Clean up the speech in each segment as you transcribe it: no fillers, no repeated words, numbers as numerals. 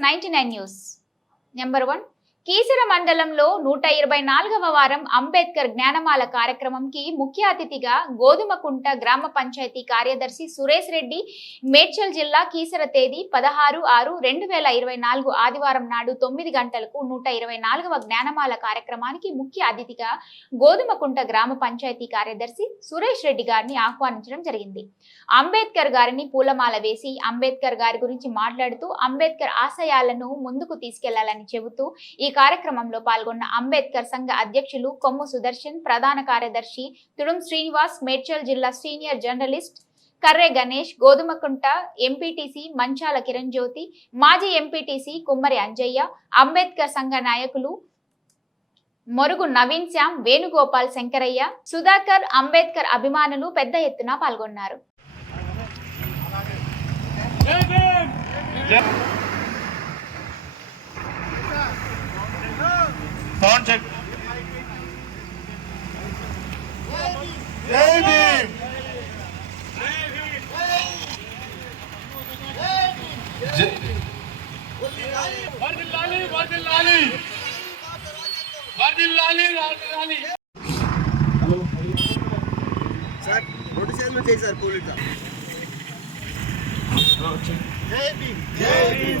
KS99 news. Number 1 Keesara మండలంలో 124వ వారం అంబేద్కర్ జ్ఞానమాల కార్యక్రమంకి ముఖ్య అతిథిగా గోధుమకుంట గ్రామ పంచాయతీ కార్యదర్శి సురేష్ రెడ్డి, మేడ్చల్ జిల్లా కీసర తేదీ 16/6/2024 ఆదివారం నాడు 9 గంటలకు 124వ జ్ఞానమాల కార్యక్రమానికి ముఖ్య అతిథిగా గోధుమకుంట గ్రామ పంచాయతీ కార్యదర్శి సురేష్ రెడ్డి గారిని ఆహ్వానించడం జరిగింది. అంబేద్కర్ గారిని పూలమాల వేసి అంబేద్కర్ గారి గురించి మాట్లాడుతూ అంబేద్కర్ ఆశయాలను ముందుకు తీసుకెళ్లాలని చెబుతూ ఈ కార్యక్రమంలో పాల్గొన్న అంబేద్కర్ సంఘ అధ్యక్షులు కొమ్ము సుదర్శన్, ప్రధాన కార్యదర్శి తుడుం శ్రీనివాస్, మేడ్చల్ జిల్లా senior journalist Karre Ganesh, Godhumakunta MPTC Manchala Kiran Jyothi, మాజీ ఎంపీటీసీ కుమ్మరి అంజయ్య, అంబేద్కర్ సంఘ నాయకులు మొరుగు నవీన్ శ్యామ్, వేణుగోపాల్, శంకరయ్య, సుధాకర్, అంబేద్కర్ అభిమానులు పెద్ద ఎత్తున పాల్గొన్నారు. Sound check. Jai Bhim. Vardillali, Vardillali. Vardillali, Vardillali. Hello. Sir, road side में चाहिए sir police का. Jai Bhim. Jai Bhim.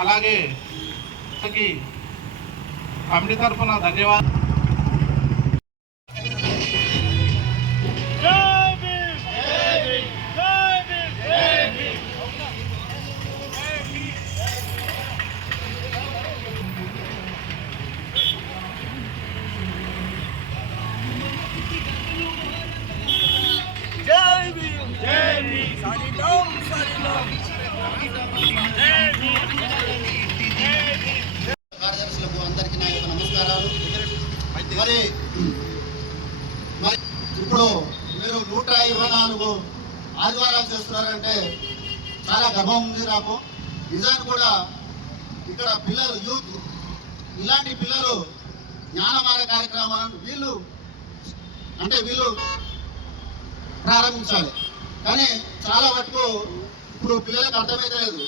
అలాగే కమిటీ తరఫున ధన్యవాదాలు. కార్యదర్శులకు అందరికీ నా యొక్క నమస్కారాలు. మరి ఇప్పుడు మీరు 124 ఆదివారాలు చేస్తున్నారంటే చాలా గర్వం ఉంది నాకు. నిజాన్ని కూడా ఇక్కడ పిల్లలు, యూత్, ఇలాంటి పిల్లలు జ్ఞానమాల కార్యక్రమాలను వీళ్ళు ప్రారంభించాలి. కానీ చాలా మటుకు ఇప్పుడు పిల్లలకు అర్థమైతే లేదు.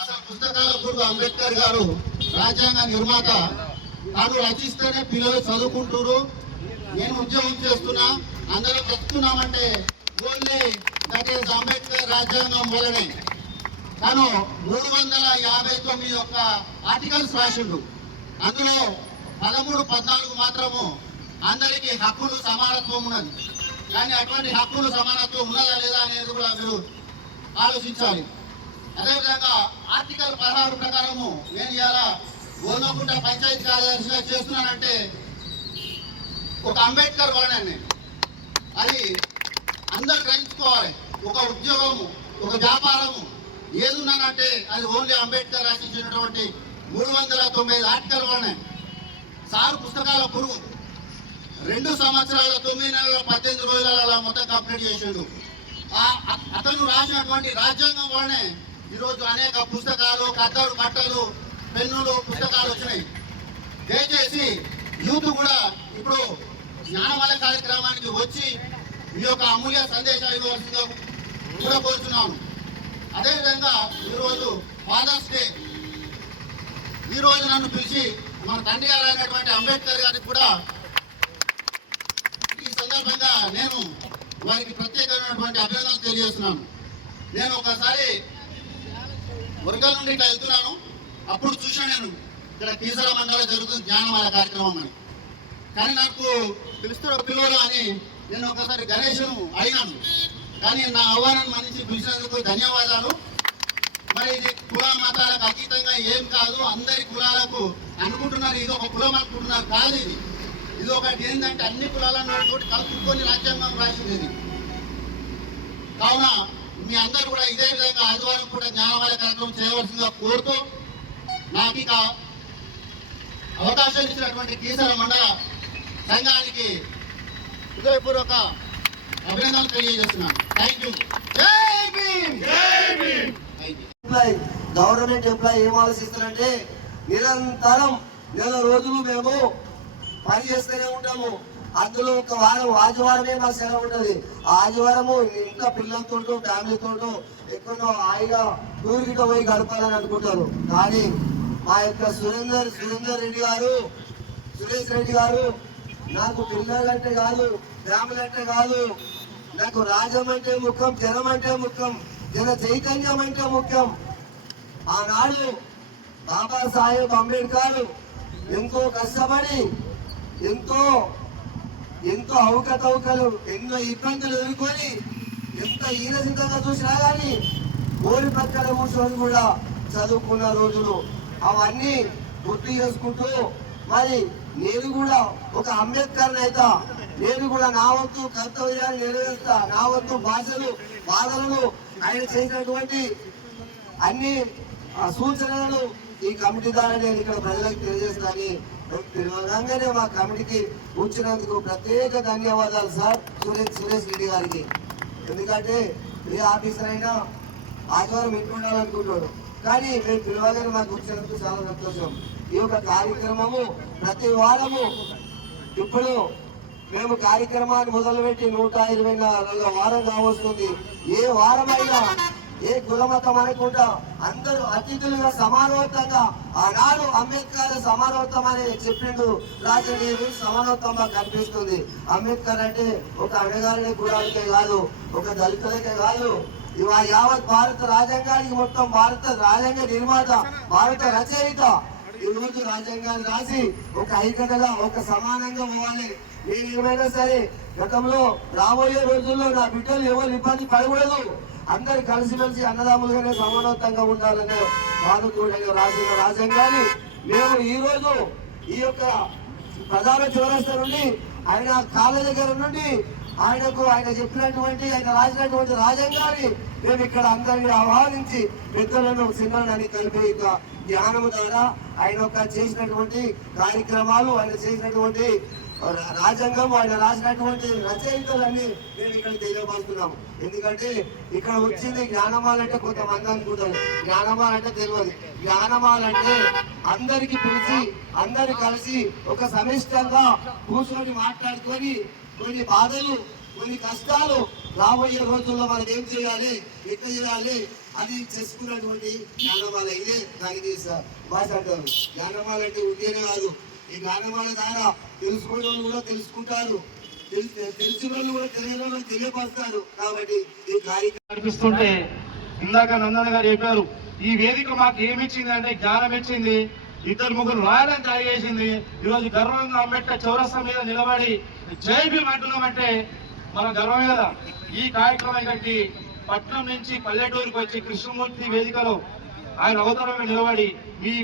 అసలు పుస్తకాల గురువు అంబేద్కర్ గారు రాజ్యాంగ నిర్మాత, తాను రచిస్తేనే పిల్లలు చదువుకుంటున్నారు. నేను ఉద్యోగం చేస్తున్నా, అందరూ బ్రతుకుతున్నామంటే ఓన్లీ దట్ ఈస్ అంబేద్కర్ రాజ్యాంగం వల్లనే. తాను 359 యొక్క ఆర్టికల్స్ రాసిండు. అందులో 13, 14 మాత్రము అందరికీ హక్కులు, సమానత్వం ఉన్నది. కానీ అటువంటి హక్కులు, సమానత్వం ఉన్నదా లేదా అనేది కూడా మీరు ఆలోచించాలి. అదేవిధంగా ఆర్టికల్ 16 ప్రకారము నేను ఇలా గోధుమకుంట పంచాయతీ కార్యదర్శిగా చేస్తున్నానంటే ఒక అంబేద్కర్ వలన అది అందరు గ్రహించుకోవాలి. ఒక ఉద్యోగము, ఒక వ్యాపారము ఏదున్నానంటే అది ఓన్లీ అంబేద్కర్ రచించినటువంటి 395 ఆర్టికల్ వలనే. సారు పుస్తకాల పురుగు 2 సంవత్సరాల 9 నెలల 18 రోజుల మొత్తం కంప్లీట్ చేసిండు. అతను రాసినటువంటి రాజ్యాంగం వల్లనే ఈరోజు అనేక పుస్తకాలు, కథలు, కట్టలు, పెన్నులు, పుస్తకాలు వచ్చినాయి. దయచేసి యూత్ కూడా ఇప్పుడు జ్ఞానమాల కార్యక్రమానికి వచ్చి మీ యొక్క అమూల్య సందేశాలు ఇవ్వవలసిందిగా కూడా కోరుతున్నాను. అదేవిధంగా ఈరోజు ఫాదర్స్ డే, ఈరోజు నన్ను పిలిచి మన తండ్రి గారు అయినటువంటి అంబేద్కర్ గారికి కూడా ఈ సందర్భంగా నేను వారికి ప్రత్యేకమైనటువంటి అభినందనలు తెలియజేస్తున్నాను. నేను ఒకసారి వర్గాల నుండి ఇట్లా వెళ్తున్నాను, అప్పుడు చూశాను నేను ఇక్కడ కీసర మండలం జరుగుతుంది జ్ఞానమాల కార్యక్రమం అని. కానీ నాకు పిలువరు అని నేను ఒకసారి గణేష్ను అడిగాను. కానీ నా ఆహ్వానాన్ని మన్నించి పిలిచినందుకు ధన్యవాదాలు. మరి ఇది కుల మతాలకు అతీతంగా ఏం కాదు, అందరి కులాలకు అనుకుంటున్నారు, ఇది ఒక కులం అనుకుంటున్నారు. కాదు, ఇది ఒకటి ఏంటంటే అన్ని కులాలను కలుపుకొని రాజ్యాంగం రాసింది ఇది. కావున మీ అందరూ కూడా ఇదే విధంగా ఆదివారం కూడా జ్ఞానమాల కార్యక్రమం చేయవలసిందిగా కోరుతూ నాకు ఇక అవకాశం ఇచ్చినటువంటి కీసర మండల సంఘానికి హృదయపూర్వక అభినందనలు తెలియజేస్తున్నాను. Thank you. గవర్నమెంట్ ఎంప్లాయీ ఏం ఆలోచిస్తారంటే నిరంతరం నెల రోజులు మేము పని చేస్తూనే ఉంటాము. అందులో ఒక వారం ఆదివారమే మాకు సెలవు ఉంటుంది. ఆదివారము ఇంకా పిల్లలతో ఫ్యామిలీతో ఎక్కడో హాయిగా టూర్గిట పోయి గడపాలని అనుకుంటారు. కానీ మా యొక్క సురేందర్ రెడ్డి గారు, సురేష్ రెడ్డి గారు నాకు పిల్లలంటే కాదు, ఫ్యామిలీ అంటే కాదు, నాకు రాజ్యం అంటే ముఖ్యం, జనం అంటే ముఖ్యం, జన చైతన్యం అంటే ముఖ్యం. ఆనాడు బాబాసాహెబ్ అంబేద్కర్ ఎంతో కష్టపడి ఎంతో అవకతవకలు ఎన్నో ఇబ్బందులు ఎదుర్కొని ఎంత ఈనసిద్ధంగా చూసినా కానీ ఓరి పక్కన కూర్చొని కూడా చదువుకున్న రోజులు అవన్నీ గుర్తు చేసుకుంటూ మరి నేను కూడా ఒక అంబేద్కర్ అయితే నేను కూడా నా వంతు కర్తవ్యాన్ని నెరవేరుస్తా. నా వంతు బాధలను ఆయన చేసినటువంటి అన్ని సూచనలను ఈ కమిటీ ద్వారా నేను ఇక్కడ ప్రజలకు తెలియజేస్తానని తెలియగానే మా కమిటీకి వచ్చినందుకు ప్రత్యేక ధన్యవాదాలు సార్ సురేష్ రెడ్డి గారికి. ఎందుకంటే ఏ ఆఫీసర్ అయినా ఆదివారం ఇంటి ఉండాలనుకుంటాడు, కానీ మేము పిలవగానే మాకు వచ్చినందుకు చాలా సంతోషం. ఈ యొక్క కార్యక్రమము ప్రతి వారము ఇప్పుడు మేము కార్యక్రమాన్ని మొదలుపెట్టి 124వ వారం కావస్తుంది. ఏ వారమైనా ఏ కులమతం అనుకుంటా అందరూ అతిథులుగా సమానోత్తంగా ఆనాడు అంబేద్కర్ సమానోత్తం అని చెప్పిండు రాజనీరు సమానోత్తంగా కనిపిస్తుంది. అంబేద్కర్ అంటే ఒక అణగారిన కులాలకే కాదు, ఒక దళితులకే కాదు, ఇవాళ యావత్ భారత రాజ్యాంగానికి మొత్తం భారత రాజ్యాంగ నిర్మాత, భారత రచయిత ఈ రోజు రాజ్యాంగాన్ని రాసి ఒక ఐక్యతగా ఒక సమానంగా పోవాలి. నేను ఏమైనా సరే గతంలో రాబోయే రోజుల్లో నా బిడ్డలు ఎవరు ఇబ్బంది పడకూడదు, అందరు కలిసిమెలిసి అన్నదమ్ములుగానే సమానోత్తంగా ఉండాలనే భారతీయుడు రాసిన రాజ్యాంగాన్ని మేము ఈ రోజు ఈ యొక్క ప్రధాన చౌరస్తా నుండి ఆయన కాళ్ళ దగ్గర నుండి ఆయన చెప్పినటువంటి ఆయన రాసినటువంటి రాజ్యాంగాన్ని మేము ఇక్కడ అందరినీ ఆహ్వానించి పెద్దలను చిన్నలని కలిపి ధ్యానము ద్వారా ఆయన చేసినటువంటి కార్యక్రమాలు, ఆయన చేసినటువంటి రాజ్యాంగం, ఆయన రాసినటువంటి రచయితలన్నీ మేము ఇక్కడ తెలియపరుస్తున్నాము. ఎందుకంటే ఇక్కడ వచ్చింది జ్ఞానమాలంటే కొంతమంది అనుకుంటారు, జ్ఞానమాలంటే తెలియదు. జ్ఞానమాలంటే అందరికి పిలిచి అందరు కలిసి ఒక సమిష్టంగా కూర్చొని మాట్లాడుకొని కొన్ని బాధలు కొన్ని కష్టాలు రాబోయే రోజుల్లో మనం ఏం చేయాలి, ఎట్లా చేయాలి అది చేసుకున్నటువంటి జ్ఞానమాల. ఇదే దానికి భాష అంటారు. జ్ఞానమాల అంటే ఉంటేనే కాదు, ఈ జ్ఞానమాల ద్వారా తెలుసుకునే వాళ్ళు కూడా తెలుసుకుంటారు, తెలిసిన వాళ్ళు కూడా తెలియని వాళ్ళు తెలియపరుస్తారు. కాబట్టి ఈ కార్యక్రమం కనిపిస్తుంటే ఇందాక నందన గారు చెప్పారు, ఈ వేదిక మాకు ఏమిచ్చింది అంటే జ్ఞానం ఇచ్చింది, 2-3 రాయలను తాగేసింది. ఈరోజు గర్వంగా అంబేద్కర్ చౌరస్తా మీద నిలబడి జై భీమ్ అంటున్నామంటే మన గర్వమే కదా. ఈ కార్యక్రమం ఇక్కడికి పట్నం నుంచి పల్లెటూరుకి వచ్చి కృష్ణమూర్తి వేదికలో ఆయన అవతారంగా నిలబడి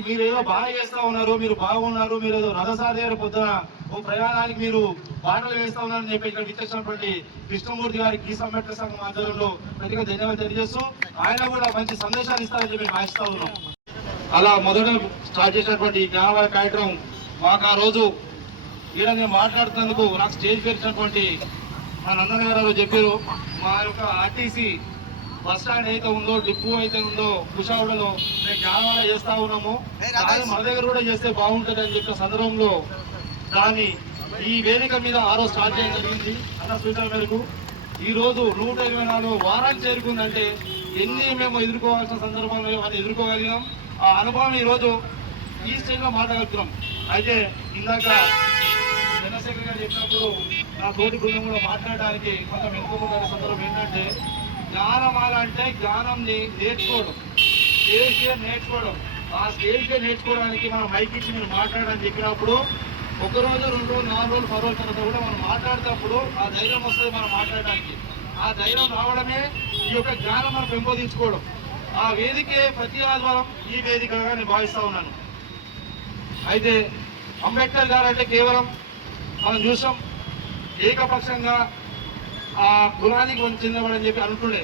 మీరు ఏదో బాగా చేస్తా ఉన్నారు, మీరు బాగున్నారు, మీరు ఏదో రథసారి పొద్దున ఓ ప్రయాణానికి మీరు పాటలు వేస్తా ఉన్నారని చెప్పి ఇక్కడ విచ్చేసినటువంటి కృష్ణమూర్తి గారికి ఈ అంబేద్కర్ సంఘం ఆధ్వర్యంలో ప్రతిగా ధన్యవాదాలు తెలియజేస్తూ ఆయన కూడా మంచి సందేశాలు ఇస్తారని చెప్పి భావిస్తా ఉన్నాం. అలా మొదట స్టార్ట్ చేసినటువంటి ఈ జ్ఞానవాద కార్యక్రమం మాకు ఆ రోజు ఈడ నేను మాట్లాడుతున్నందుకు నాకు స్టేజ్ పేర్చినటువంటి మా నందన గారు చెప్పారు, మా యొక్క ఆర్టీసీ బస్ స్టాండ్ అయితే ఉందో, డిపో అయితే ఉందో కుషావుడలో మేము జ్ఞానవాద చేస్తా ఉన్నాము, దాన్ని మన దగ్గర కూడా చేస్తే బాగుంటుంది అని చెప్పిన సందర్భంలో దాన్ని ఈ వేదిక మీద ఆ రోజు స్టార్ట్ చేయడం జరిగింది. అన్న సూచన మేరకు ఈ రోజు 124 వారాలు చేరుకుందంటే ఎన్ని మేము ఎదుర్కోవాల్సిన సందర్భంలో అది ఎదుర్కోగలిగినాం. ఆ అనుభవం ఈరోజు ఈ స్టేజ్లో మాట్లాడుతున్నాం. అయితే ఇందాక చంద్రశేఖర్ గారు చెప్పినప్పుడు నా తోటి బృందం కూడా మాట్లాడడానికి కొంచెం వెనుకబడిన సందర్భం ఏంటంటే, జ్ఞానమాల అంటే జ్ఞానంని నేర్చుకోవడం, స్టేజ్గా నేర్చుకోవడం. ఆ స్టేజ్గా నేర్చుకోవడానికి మనం మైక్ ఇచ్చి మీరు మాట్లాడడానికి చెప్పినప్పుడు 1 రోజు 2 రోజులు 4 రోజులు 10 రోజుల తర్వాత కూడా మనం మాట్లాడేటప్పుడు ఆ ధైర్యం వస్తుంది మనం మాట్లాడడానికి. ఆ ధైర్యం రావడమే ఈ యొక్క జ్ఞానం మనం పెంపొందించుకోవడం. ఆ వేదికే ప్రతి ఆదివారం ఈ వేదికగా నేను భావిస్తూ ఉన్నాను. అయితే అంబేద్కర్ గారు అంటే కేవలం మనం చూసాం ఏకపక్షంగా ఆ కులానికి చెందబడని చెప్పి అనుకుండే,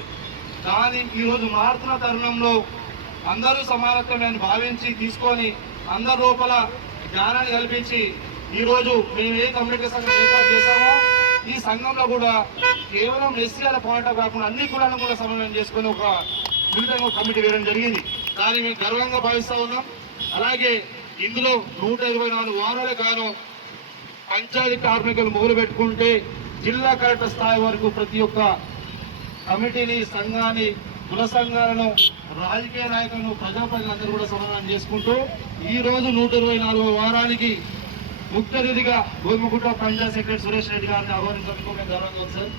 కానీ ఈరోజు మారుతున్న తరుణంలో అందరూ సమానత్వమని భావించి తీసుకొని అందరి లోపల జ్ఞానాన్ని కల్పించి ఈరోజు మేము ఏ అంబేద్కర్ సంఘం ఏర్పాటు చేశామో ఈ సంఘంలో కూడా కేవలం ఎస్సీల పాయింట్ కాకుండా అన్ని కులాలను కూడా సమన్వయం చేసుకొని ఒక మిగతా కమిటీ వేయడం జరిగింది. దాన్ని మేము గర్వంగా భావిస్తా ఉన్నాం. అలాగే ఇందులో 124 వారాలు గాను పంచాయతీ కార్మికులు మొదలు పెట్టుకుంటే జిల్లా కలెక్టర్ స్థాయి వరకు ప్రతి ఒక్క కమిటీని, సంఘాన్ని, కుల సంఘాలను, రాజకీయ నాయకులను, ప్రజాప్రతినిధులందరూ కూడా సమాధానం చేసుకుంటూ ఈ రోజు 124వ వారానికి ముఖ్య అతిథిగా గోధుమగుట్ట పంచాయత్ సెక్రటరీ సురేష్ రెడ్డి గారిని ఆహ్వానించడానికి మేము గర్వంగా ఉంది సార్.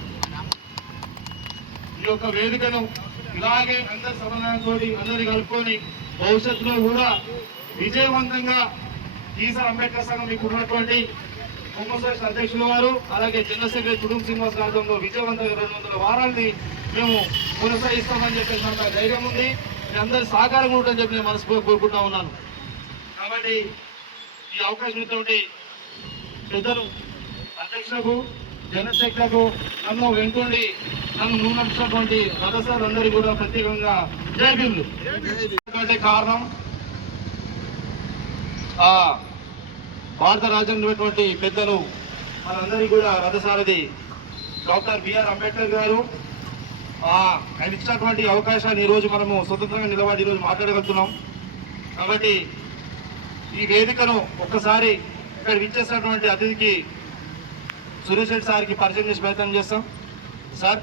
ఈ యొక్క వేదికను ఇలాగే అందరి సమాధానంతో అందరినీ కలుపుకొని భవిష్యత్తులో కూడా విజయవంతంగా ఈసారి అంబేద్కర్ సంఘం మీకు ఉన్నటువంటి కొమ్మసోష్ అధ్యక్షుల వారు అలాగే జనరల్ సెక్రటరీ కుటుంబ శ్రీనివాస్ గారితో విజయవంతంగా 200 వారాలని మేము కొనసాగిస్తామని చెప్పేసి మనకు ధైర్యం ఉంది. మీ అందరి సహకారం ఉంటుందని చెప్పి నేను మనస్ఫూర్తిగా కోరుకుంటా ఉన్నాను. కాబట్టి ఈ అవకాశం ఇచ్చినటువంటి పెద్దలు అధ్యక్షులకు, జనరల్ సెక్రటరీలకు, నన్ను వెంటుండి నన్ను ముందున్నటువంటి సదస్సులందరికీ కూడా ప్రత్యేకంగా జై భీములు. కారణం భారత రాజ్యాంగం పెద్దలు మనందరికీ కూడా రథసారథి డాక్టర్ బిఆర్ అంబేద్కర్ గారు ఆయన ఇచ్చినటువంటి అవకాశాన్ని ఈరోజు మనము స్వతంత్రంగా నిలబడి ఈరోజు మాట్లాడగలుగుతున్నాం. కాబట్టి ఈ వేదికను ఒక్కసారి ఇక్కడ విచ్చేసినటువంటి అతిథికి సురేష్ రెడ్డి సార్కి పరిచయం చేసి ప్రయత్నం చేస్తాం. సార్,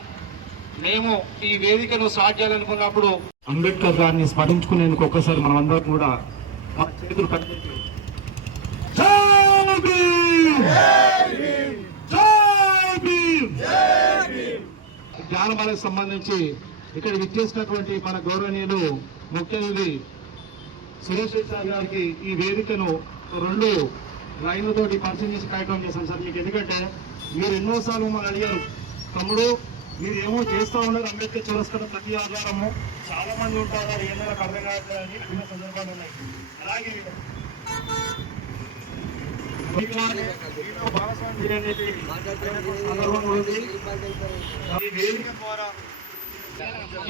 మేము ఈ వేదికను స్టార్ట్ చేయాలనుకున్నప్పుడు అంబేద్కర్ గారిని స్మరించుకునేందుకు ఒక్కసారి మనం అందరం కూడా మన చేతులు పనిచేస్తాం. జ్ఞానమాలకు సంబంధించి ఇక్కడ విచ్చేసినటువంటి మన గౌరవనీయులు ముఖ్య అతిథి సురేష్ రెడ్డి సార్ గారికి ఈ వేదికను 2 లైన్లతోటి పరిచయం చేసి కార్యక్రమం చేశాం సార్. మీకు ఎందుకంటే మీరు ఎన్నోసార్లు మమ్మల్ని అడిగారు, తమ్ముడు మీరు ఏమో చేస్తూ ఉన్నారు అంబేద్కర్ చౌరస్తా ప్రతి ఆధారము, చాలా మంది ఉంటారు ఏదో నాకు అర్థం కావట్లేదని అన్న సందర్భాలు ఉన్నాయి. అలాగే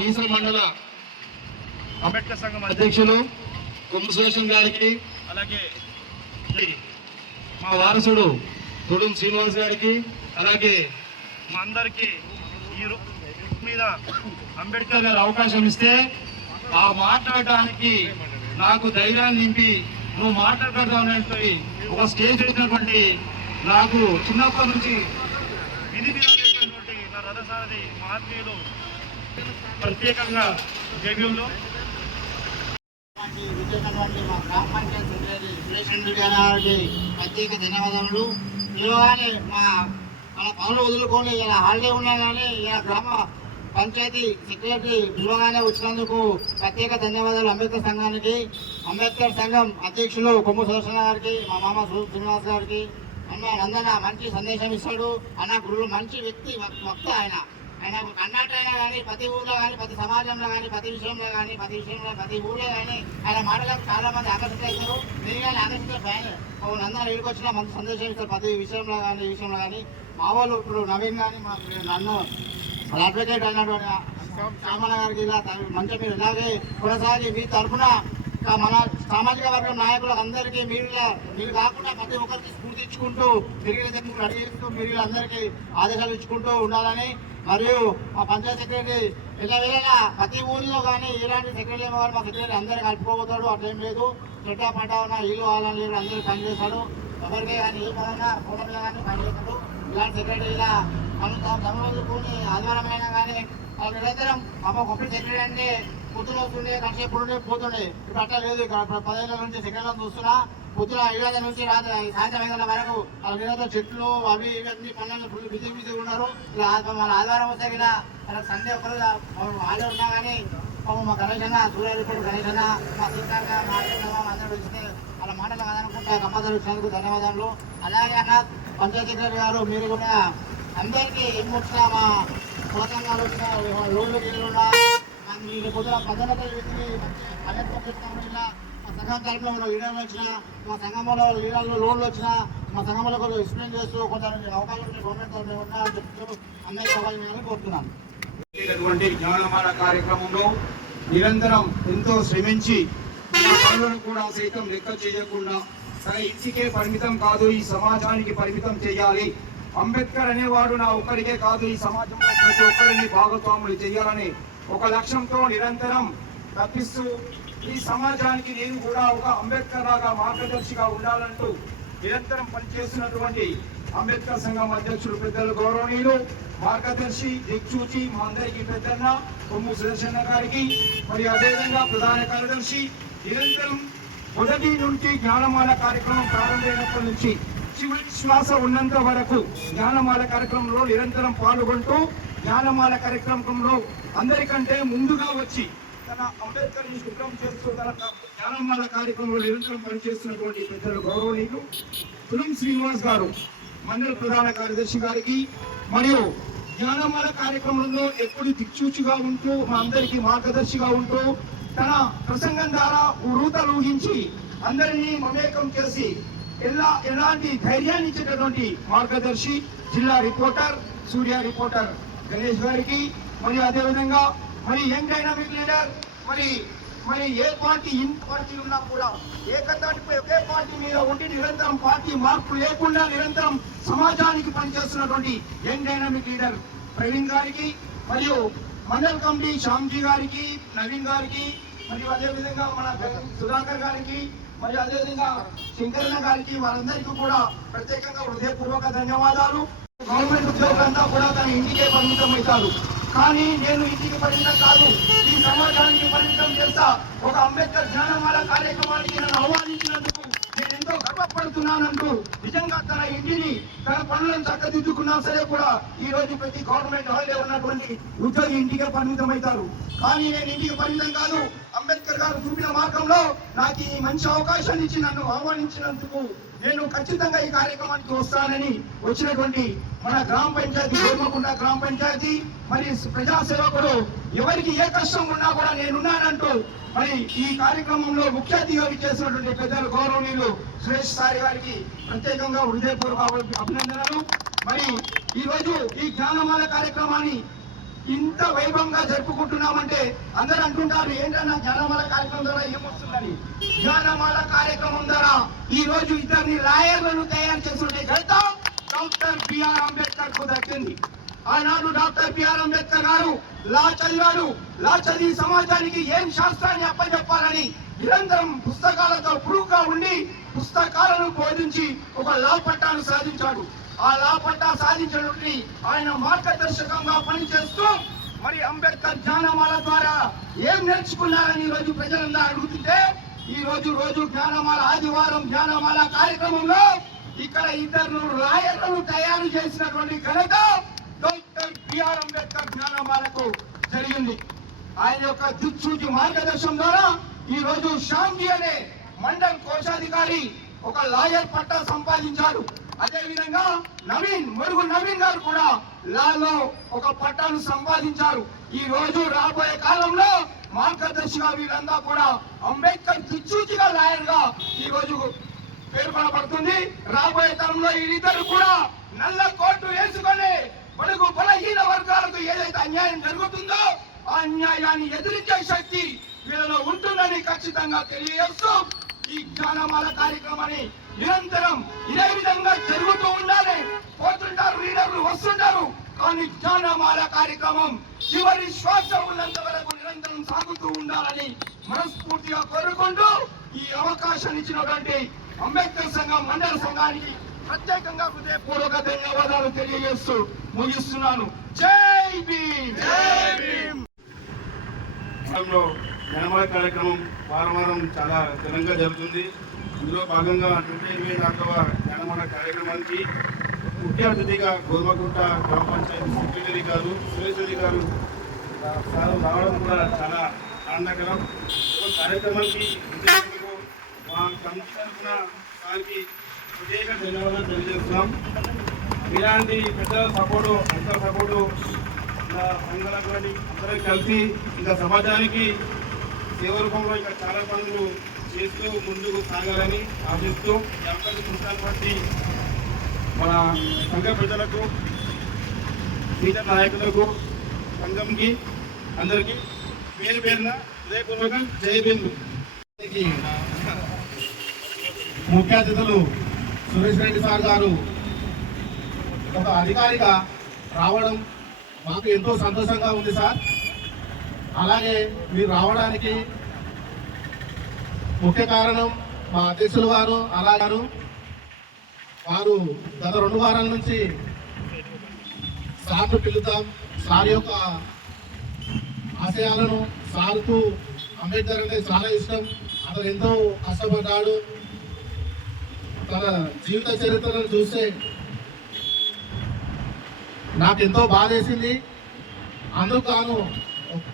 ఈసర మండల అంబేద్కర్ సంఘం అధ్యక్షులు కొమ్మశేషన్ గారికి, అలాగే మా వారసుడు కుటుంబ శ్రీనివాస్ గారికి, అలాగే మా అందరికీ ఈ మీద అంబేద్కర్ గారు అవకాశం ఇస్తే ఆ మాట్లాడటానికి నాకు ధైర్యాన్ని నింపి నువ్వు మాట్లాడగలుగుతావు ఒక స్టేజ్ వేసినటువంటి నాకు చిన్నప్పటి నుంచి విధి విధానటువంటి నా రథసారథి మహాత్మీయులు ప్రత్యేకంగా జైవ్యంలో మా గ్రామ పంచాయతీ సెక్రటరీ సురేష్ రెడ్డి గారికి ప్రత్యేక ధన్యవాదములు. ఇలానే మన పనులు వదులుకొని ఇలా హాలిడే ఉన్నా కానీ ఇలా గ్రామ పంచాయతీ సెక్రటరీ పిలవగానే వచ్చినందుకు ప్రత్యేక ధన్యవాదాలు అంబేద్కర్ సంఘానికి. అంబేద్కర్ సంఘం అధ్యక్షులు కొమ్ము సుదర్శన గారికి, మా మామ శ్రీనివాస్ గారికి. అన్న నందన మంచి సందేశం ఇస్తాడు. అన్న గురువు మంచి వ్యక్తి, వక్త ఆయన కన్నట్టు అయినా కానీ ప్రతి ఊళ్ళో కానీ ప్రతి సమాజంలో కానీ ప్రతి విషయంలో కానీ ప్రతి ఊళ్ళో కానీ ఆయన మాటలకు చాలా మంది ఆకర్షిస్తారు. నేను కానీ ఆకర్షిస్తారు ఫ్యాన్ నందన వీడికి వచ్చిన మంచి సందేశం ఇస్తారు ప్రతి విషయంలో కానీ. మా వాళ్ళు ఇప్పుడు నవీన్ కానీ నన్ను అడ్వకేట్ అయినటువంటి శ్యామల గారికి ఇలా మంచిగా మీరు ఇలాగే కొనసాగి మీ తరఫున మన సామాజిక వర్గం నాయకులకు అందరికీ మీరు కాకుండా ప్రతి ఒక్కరికి స్ఫూర్తి ఇచ్చుకుంటూ తిరిగి అడిగిస్తూ మీరు అందరికీ ఆదేశాలు ఇచ్చుకుంటూ ఉండాలని, మరియు మా పంచాయత్ సెక్రటరీ ఇలా వేళ ప్రతి ఊళ్ళో కానీ ఇలాంటి సెక్రటరీ వాళ్ళు మా సెక్రటరీ అందరికీ కలుపుకోబోతాడు. అట్లేం లేదు, చెట్టా పంట ఉన్న ఇల్లు వాళ్ళని అందరూ పనిచేస్తాడు. ఎవరికి కానీ ఏ పరంగా కూటమిలో కానీ పనిచేస్తాడు. ఇలాంటి సెక్రటరీ ఇలా మనం సమయందుకుని ఆధారమైన కానీ వాళ్ళు నిరంతరం అమ్మ గొప్ప సెక్రటరీ అంటే పొద్దున వస్తుండే కష్టపడుండే పోతుండే. ఇప్పుడు అట్లా లేదు. ఇక్కడ 10 ఏళ్ళ నుంచి సెక్రటరీ చూస్తున్నా పొద్దున 7 నుంచి రాత్రి సాయంత్రం 5 గంటల వరకు వాళ్ళ నిరంతరం చెట్లు అవి ఇవి అన్ని పనులు ఫుల్ బిజీ ఉన్నారు. మన ఆదివారం వస్తే కదా సండే ఒకరోజు హాలిడే ఉన్నా కానీ మా గణేష్ అన్న సూర్యారెడ్డి గణేష్ అన్న మా సీతాగా మాట్లాడుతున్నాం అందరూ వచ్చితే వాళ్ళ మాటలు కదనుకుంటే కంపల్సరీ వచ్చినందుకు ధన్యవాదాలు. అలాగే అన్న పంచాయతీ సెక్రటరీ గారు మీరు కూడా అందరికీ ఏం వచ్చినా మా కులసంగాలు వచ్చినా రోడ్లు నీళ్ళున్నా మీరు పొద్దున పద్ధతి వ్యక్తిని ఇలా మా సంఘం తరఫున ఉన్న లీడర్లు వచ్చినా మా సంఘంలో లీడర్లు లోన్లు వచ్చినా మా సంఘంలో కొంచెం ఎక్స్ప్లెయిన్ చేస్తూ కొంత అవకాశం గవర్నమెంట్ తరఫున ఉన్నాయని చెప్తూ అందరికీ అవకాశం కోరుతున్నాను. జ్ఞానమాన కార్యక్రమంలో నిరంతరం ఎంతో శ్రమించి పనులను కూడా సైతం లెక్క చేయకుండా తన ఇంటికే పరిమితం కాదు, ఈ సమాజానికి పరిమితం చేయాలి. అంబేద్కర్ అనేవాడు నా ఒక్కరికే కాదు, ఈ సమాజంలో ప్రతి ఒక్కరిని భాగస్వాములు చేయాలని ఒక లక్ష్యంతో నిరంతరం తప్పిస్తూ ఈ సమాజానికి నేను కూడా ఒక అంబేద్కర్ లాగా మార్గదర్శిగా ఉండాలంటూ నిరంతరం పనిచేస్తున్నటువంటి అంబేద్కర్ సంఘం అధ్యక్షుడు పెద్దలు గౌరవనీయులు మార్గదర్శి దిక్సూచి మా అందరికీ పెద్దన్న కొమ్ము సుదర్శన గారికి మరియు అదేవిధంగా ప్రధాన కార్యదర్శి నిరంతరం మొదటి నుండి జ్ఞానమాల కార్యక్రమం ప్రారంభమైనప్పటి నుంచి చివరి శ్వాస ఉన్నంత వరకు జ్ఞానమాల కార్యక్రమంలో నిరంతరం పాల్గొంటూ జ్ఞానమాల కార్యక్రమంలో అందరికంటే ముందుగా వచ్చి తన అంబేద్కర్ ని శుభ్రం చేస్తూ తన జ్ఞానమాల కార్యక్రమంలో నిరంతరం పనిచేస్తున్నటువంటి పెద్దలు గౌరవనీయులు పులిం శ్రీనివాస్ గారు మండల ప్రధాన కార్యదర్శి గారికి మరియు జ్ఞానమాల కార్యక్రమంలో ఎప్పుడు దిక్చూచిగా ఉంటూ మా అందరికీ మార్గదర్శిగా ఉంటూ తన ప్రసంగం ద్వారా ఉరుతలు ఊహించి అందరినీ మమేకం చేసి ఎలాంటి ధైర్యాన్ని ఇచ్చేటటువంటి మార్గదర్శి జిల్లా రిపోర్టర్ సూర్య రిపోర్టర్ గణేష్ గారికి మరియు అదేవిధంగా మరి యంగ్ డైనామిక్ లీడర్ మరి ఏ పార్టీ ఇన్ పార్టీ ఉన్నా కూడా ఏకతాటిపై ఒకే పార్టీ మీద ఉండి నిరంతరం పార్టీ మార్పు లేకుండా నిరంతరం సమాజానికి పనిచేస్తున్నటువంటి యంగ్ డైనామిక్ లీడర్ ప్రవీణ్ గారికి మరియు మండల్ కమిటీ శ్యామ్జీ గారికి నవీన్ గారికి మరియు అదేవిధంగా మన సుధాకర్ గారికి మరియు అదేవిధంగా శంకరన్న గారికి వారందరికీ కూడా ప్రత్యేకంగా హృదయపూర్వక ధన్యవాదాలు. గవర్నమెంట్ ఉద్యోగులంతా కూడా తన ఇంటికే పరిమితం అవుతారు, కానీ నేను ఇంటికి పరిమితం కాదు, ఈ సమాజానికి పరిమితం చేస్తా. ఒక అంబేద్కర్ జ్ఞానమాల కార్యక్రమానికి నన్ను ఆహ్వానించినందుకు నేను ఎంతో గర్వపడుతున్నానంటూ నిజంగా తన ఇంటిని తన పనులను చక్కదిద్దుకున్నా సరే కూడా ఈ రోజు ప్రతి గవర్నమెంట్ హాలిడే ఉన్నటువంటి ఉద్యోగి ఇంటికే పరిమితం అవుతారు. కానీ నేను ఇంటికి పరిమితం కాదు, అంబేద్కర్ గారు చూపిన మార్గంలో నాకు ఈ మంచి అవకాశాన్ని ఇచ్చి నన్ను ఆహ్వానించినందుకు నేను ఖచ్చితంగా ఈ కార్యక్రమానికి వస్తానని వచ్చినటువంటి మన గ్రామ పంచాయతీ గోల్మకుంట గ్రామ పంచాయతీ మరి ప్రజాసేవకుడు ఎవరికి ఏ కష్టం ఉన్నా కూడా నేనున్నానంటూ మరి ఈ కార్యక్రమంలో ముఖ్య అతిథిగా చేసినటువంటి పెద్దలు గౌరవనీయులు సురేష్ సాయి గారికి ప్రత్యేకంగా హృదయపూర్వక అభినందనలు. మరి ఈ రోజు ఈ జ్ఞానమాల కార్యక్రమాన్ని ఇంత వైభవంగా జరుపుకుంటున్నామంటే అందరూ అంటుంటారు ఏంటన్నా జ్ఞానమాల కార్యక్రమం ద్వారా ఏమొస్తుందని. జ్ఞానమాల కార్యక్రమం ద్వారా ఈ రోజు ఇద్దరిని లాయర్లను తయారు చేసిన ఘనత డాక్టర్ బిఆర్ అంబేద్కర్ కు దక్కింది. ఆనాడు డాక్టర్ బిఆర్ అంబేద్కర్ గారు లా చదివాడు, లా చదివి సమాజానికి ఏం శాస్త్రాన్ని అప్పచెప్పాలని నిరంతరం పుస్తకాలతో ప్రూఫ్గా ఉండి పుస్తకాలను బోధించి ఒక లా పట్టాను సాధించాడు. ఆ లా పట్టా సాధించినటువంటి ఆయన మార్గదర్శకంగా పనిచేస్తూ మరి అంబేద్కర్ జ్ఞానమాల ద్వారా ఏం నేర్చుకున్నారని ఈ రోజు ప్రజలందరూ అడుగుతుంటే ఈ రోజు జ్ఞానమాల ఆదివారం జ్ఞానమాల కార్యక్రమంలో ఇక్కడ ఇద్దరు లాయర్లను తయారు చేసినటువంటి ఘనత డాక్టర్ బిఆర్ అంబేద్కర్ జ్ఞానమాలకు జరిగింది. ఆయన యొక్క దిక్సూచి మార్గదర్శనం ద్వారా ఈ రోజు శ్యామ్జీ అనే మండల్ కోశాధికారి ఒక లాయర్ పట్టా సంపాదించాడు. అదే విధంగా మరుగు నవీన్ గారు కూడా లాలో ఒక పట్టాను సంపాదించారు. ఈ రోజు రాబోయే కాలంలో మార్గదర్శిగా వీళ్ళంతా కూడా అంబేద్కర్ దిక్సూచిగా లాయర్ గా ఈ రోజు పేర్కొనబడుతుంది. రాబోయే తరంలో వీళ్ళిద్దరు కూడా నల్ల కోటు వేసుకొని బడుగు బలహీన వర్గాలకు ఏదైతే అన్యాయం జరుగుతుందో ఆ అన్యాయాన్ని ఎదిరించే శక్తి వీళ్ళలో ఉంటుందని ఖచ్చితంగా తెలియజేస్తూ ఈ జ్ఞానమాల కార్యక్రమాన్ని నిరంతరం ఇదే విధంగా జరుగుతూ ఉండాలి. పోతుంటారు, లీడర్లు వస్తుంటారు, కానీ జ్ఞానమాల కార్యక్రమం చివరి శ్వాస ఉన్నంత వరకు నిరంతరం సాగుతూ ఉండాలని మనస్ఫూర్తిగా కోరుకుంటూ ఈ అవకాశాన్ని ఇచ్చినటువంటి అంబేద్కర్ సంఘం మండల సంఘానికి ప్రత్యేకంగా హృదయపూర్వక ధన్యవాదాలు తెలియజేస్తూ ముగిస్తున్నాను. జై భీమ్. జై భీమ్. జ్ఞానమాల కార్యక్రమం వారం చాలా ఘనంగా జరుగుతుంది. ఇందులో భాగంగా 2024వ జ్ఞానమాల కార్యక్రమానికి ముఖ్య అతిథిగా గోల్మకుంట గ్రామ పంచాయతీ సెక్రటరీ గారు సురేష్ రెడ్డి గారు రావడం కూడా చాలా ఆనందకరం. కార్యక్రమానికి మా కమిటీ తరఫున వారికి ప్రత్యేక ధన్యవాదాలు తెలియజేస్తున్నాం. ఇలాంటి పెద్దల సపోర్టు అందరి సపోర్టు సంఘాలకు కానీ అందరం కలిసి ఇంకా సమాజానికి సేవ రూపంలో ఇంకా చాలా పనులు చేస్తూ ముందుకు సాగాలని ఆశిస్తూ అవకాశం పుస్తకాలు బట్టి మన సంఘ ప్రజలకు సీనియర్ నాయకులకు సంఘంకి అందరికీ పేరున హృదయపూర్వక జై భీమ్. ముఖ్య అతిథులు సురేష్ రెడ్డి సార్ గారు ఒక అధికారిగా రావడం మాకు ఎంతో సంతోషంగా ఉంది సార్. అలాగే మీరు రావడానికి ముఖ్య కారణం మా అధ్యక్షులు వారు అలాగారు వారు గత 2 వారాల నుంచి సార్ను పిలుద్దాం, సార్ యొక్క ఆశయాలను, సార్కు అంబేద్కర్ అంటే చాలా ఇష్టం, అతను ఎంతో కష్టపడ్డాడు, తన జీవిత చరిత్రను చూస్తే నాకెంతో బాధేసింది. అందుకు గాను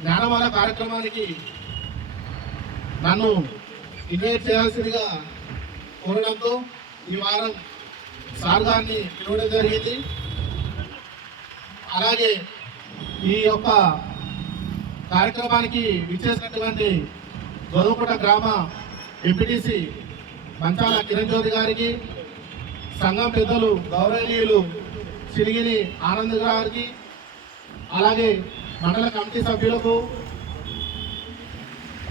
జ్ఞానమాల కార్యక్రమానికి నన్ను ఇన్వైట్ చేయాల్సిందిగా కోరడంతో ఈ వారం సార్ గారిని పిలవడం జరిగింది. అలాగే ఈ యొక్క కార్యక్రమానికి విచ్చేసినటువంటి గోధుమకుంట గ్రామ ఎంపీటీసీ మంచాల కిరణ్ జ్యోతి గారికి, సంఘం పెద్దలు గౌరవనీయులు సిరిగిరి ఆనంద్ గారికి, అలాగే మండల కమిటీ సభ్యులకు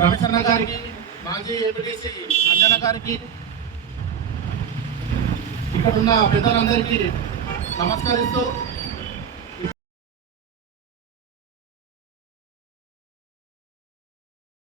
రమేశన్న గారికి, మాజీ ఎంపీటీసీ అంజన గారికి, ఇక్కడ ఉన్న పెద్దలందరికీ నమస్కరిస్తూ